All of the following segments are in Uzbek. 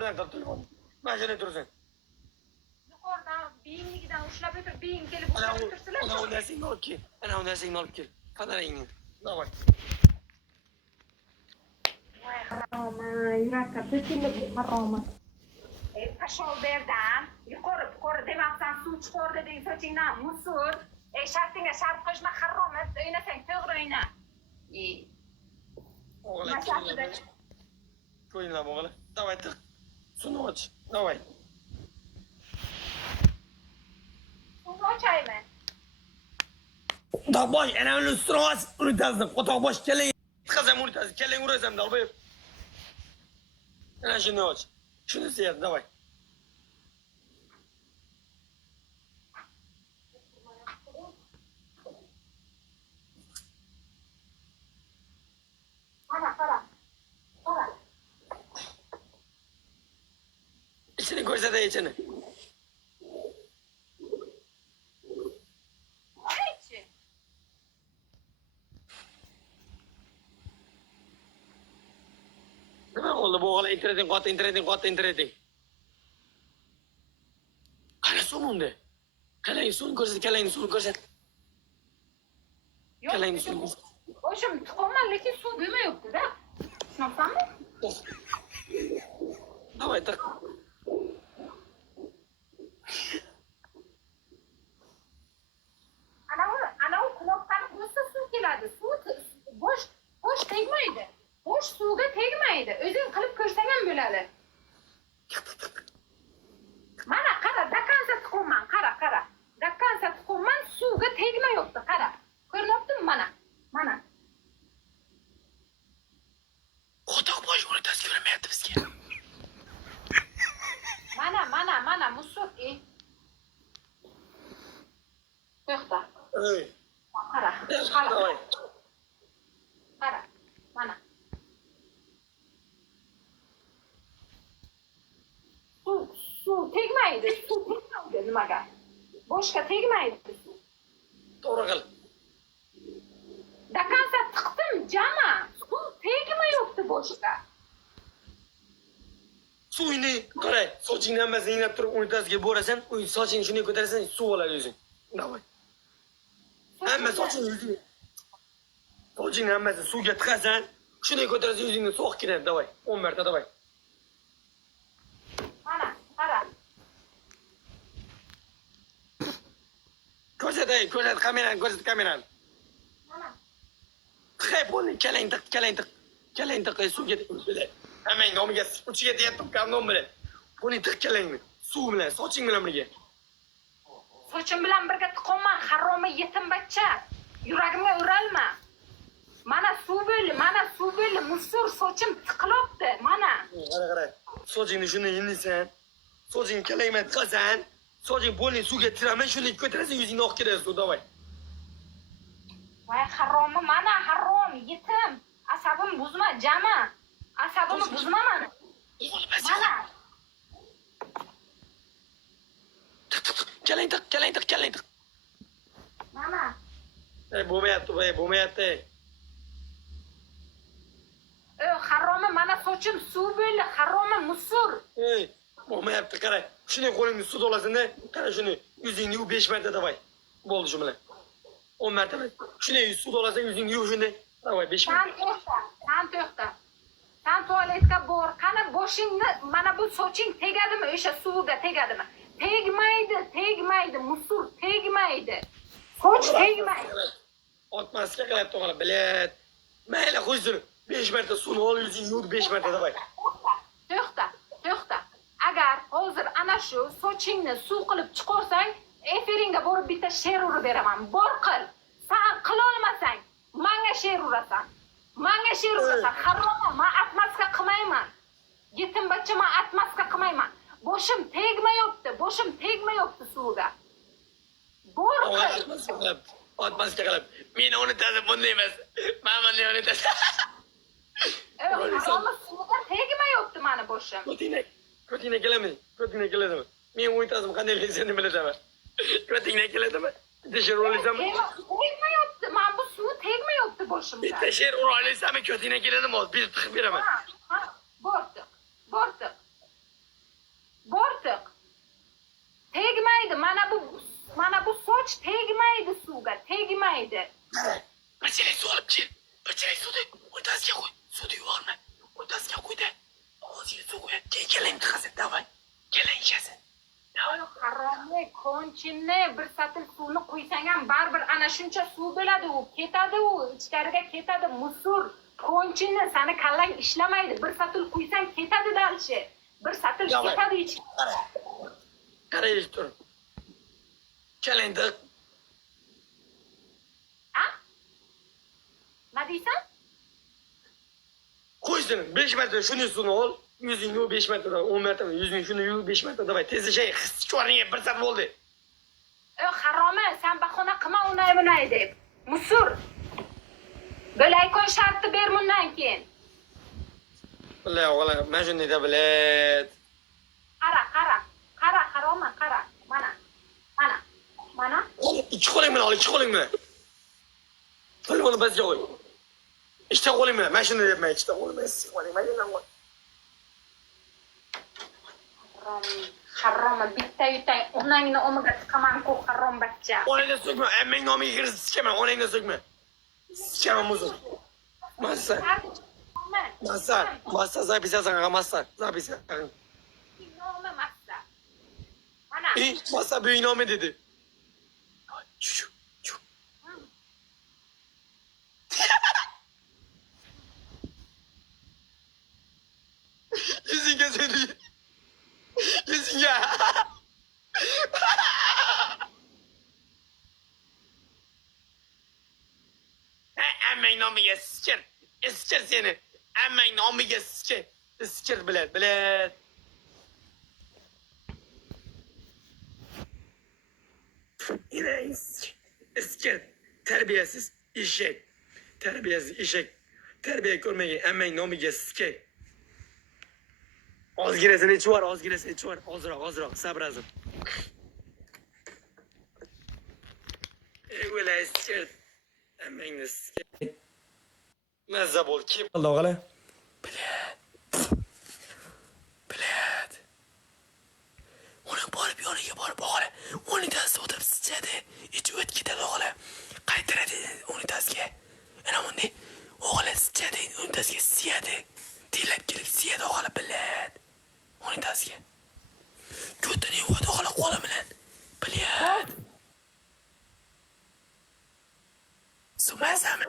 yuqoridan qil telefonni. Mashina tursin. Yuqoridan beyinligidan ushlab o'tirib, beyin kelib o'tirib tursinlar. Ana uni narsangni olib kel. Ana uni narsangni olib kel. Fonaringni. Davay. Voy haroma, yurakka to'kilib haroma. Pashol berdan, yuqori demabsan, suv chiqor deding sochingdan, musur. Shartingga shart qo'shma haroma, o'ynasang to'g'ri o'yna. Ko'yinglar o'g'lim. Davay tiq. Suvni och. Davay. Suvni ochaymi? Davay, ana uni ustiramas, unutasiz. Qo'toqbosh keling. Qazam unutasiz. Keling urasan, dalboy. Ana shuni och. Shuni seyat, davay. Qara. İçini koysana içini. Nima oldu bu oğlan internetin. Qara suv bunda. Keling suvni ko'rsat, keling suvni ko'rsat. Keling suvni. O'shim tuxumman, lekin suv bo'lmayapti-da. Tushunapsanmi? Davay tiq. Ana u knopkani bossa suv keladi. Suv bosh tegmaydi. Bosh suvga tegmaydi. O'zing qilib ko'rsang ham bo'ladi. Mana qara, dakansa tuxumman, qara. Dakansa tuxumman suvga tegmayapti, qara. Ko'ryaptimi mana? Qo'toqbosh unutasiz ko'rmayapti bizga. Mana musuq. To'xta. Ey. Qara. Davay. Qara. Mana. Suv tegmaydi. Nimaga? Boshqa tegmaydi. To'g'ri qil. Dakansa tiqdim, jama. Suv tegmayapti boshqa. Suvni qara, sochingni hammasini inab turib unutasiga borasan, sochingni shunday ko'tarasan, suv oladi o'zing. Davay. Hamma sochingni yuzingni. Sochingni hammasini suvga tiqasan, shunday ko'tarasan, yuzingni sovuq kiradi, davay. 10 marta davay. Mana, qara. Ko'rsat kamerani. Mana. Tiqay bo'ldi, keling tiq, suvga tiq. Hammang nomiga uchiga tegib nom bilan. Buni tiq kelingni. Suv bilan, soching bilan birga. Sochim bilan birga tiqonman, haroma yetim bachcha. Yuragimga uralma. Mana suv bo'ldi, musur sochim tiqilibdi, mana. Qara. Sochingni shunday yindisan. Soching kelingman tiqasan. Soching bo'ldi suvga tiraman, shunday ko'tarasan, yuzingni oq kiradi suv, davay. Voy haromi, mana harom, yetim. Asabim buzma, jama. Asabimni buzma mana. Mana. Keling tiq. Mana. Bo'lmayapti. Haromi, mana sochim suv bo'ldi, haromi musur. Ey, bo'lmayapti, qara. Shunday qo'lingni suvda olasan-da, qara shuni yuzingni yuv 5 marta davay. Bo'ldi shu bilan. 10 marta. Shunday suvda olasan, yuzingni yuv shunday. Davay 5 marta. San to'xta. San tualetga bor. Qani boshingni, mana bu soching tegadimi, o'sha suvga tegadimi? Tegmaydi, musur tegmaydi. Soch tegmaydi. Otmasga qarab to'g'ri, bilat. Mayli, qo'ysin. 5 marta suvni ol, yuzingni yuv 5 marta davay. To'xta. Agar hozir ana shu sochingni suv qilib chiqarsang, efiringga borib bitta she'r urib beraman. Bor qil. Sen qila olmasang, menga she'r urasan. Haroma, men atmaska qilmayman. Yetim bachcha, men atmaska qilmayman. Boshim tegmayapti suvga. Bor qil. Otmasga qilib. Meni unutadi bunday emas. Men bunday unutasan. Haroma suvga tegmayapti meni boshim. Ko'tingga keladimi? Men unutazim qanday leksiyani bilaman. Ko'tingga keladimi? Bitta she'r o'ylaysam. Tegmayapti, men bu suv tegmayapti boshimga. Bitta she'r o'ylaysam, ko'tingga keladimi? Bir tiqib beraman. Bordi. chelak suv olib kel. Bir chelak suvni o'rtasiga qo'y. Suvni yuvorma. O'rtasiga qo'y-da. Og'ziga suv qo'y. Keyin keling chiqasin. Davay. Keling ichasin. Haromli, konchini bir satil suvni qo'ysang ham baribir ana shuncha suv bo'ladi u, ketadi u, ichkariga ketadi, musur, konchini, sani kallang ishlamaydi. Bir satil qo'ysang ketadi dalshi. Bir satil ketadi ichkariga. Qaraylik tur. Kelingdi. Ha? Nima deysan? Qo'ysin. 5 marta shuni suvni ol. Yuzingni yuv 5 martadan 10 martadan yuzingni shuni yuv 5 marta. Davay, tezlashay. Chiqaring bir saat bo'ldi. Haromi, sen bahona qilma unay deb. Musur. Bo'layko'n shartni ber bundan keyin. Billahi o'g'lim, men shunday deb bilet. Qara, haromi, qara. Mana. Ikki qo'ling bilan ol, ikki qo'ling bilan. Qo'lingni bizga qo'y. Ikkita qo'ling bilan. Men shunday debman, ikkita qo'ling bilan siz qo'ling. Men nima qo'y. Haromi, bitta yutang, onangni omiga tiqaman-ku, harom bachcha. Onangni so'kma, ammang nomiga kirib sichaman, onangni so'kma. Sichaman o'zim. Massa, zapisasan, massa, zapisasan. Nomi massa. Mana. Massa büyük nomi dedi. Şu. Yüzüne seni. Yüzüne. Ammang nomiga sikir. Sikir seni. Ammang nomiga sikir. Sikir bilet. Yine iskir. Terbiyesiz eşek. Terbiye görmeyin. Ammang nomiga sikir. Ozginasini ichib yubor, ozroq, sabr azim. O'ylay sikir. Ammangni sikir. Mazza bo'l, kim qildi o'g'li? Bilet. Uni borib yoniga borib o'g'li. Unitazda o'tirib sichadi. Ichi o't ketadi o'g'li. Qaytaradi unitazga. Ana bunday o'g'li sichadi, unitazga siyadi. Tilab kelib siyadi o'g'li bilet. Unitazga. Ko'tini yuvadi o'g'li qo'li bilan. Bilet. Sumasami?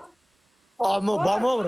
Mamor.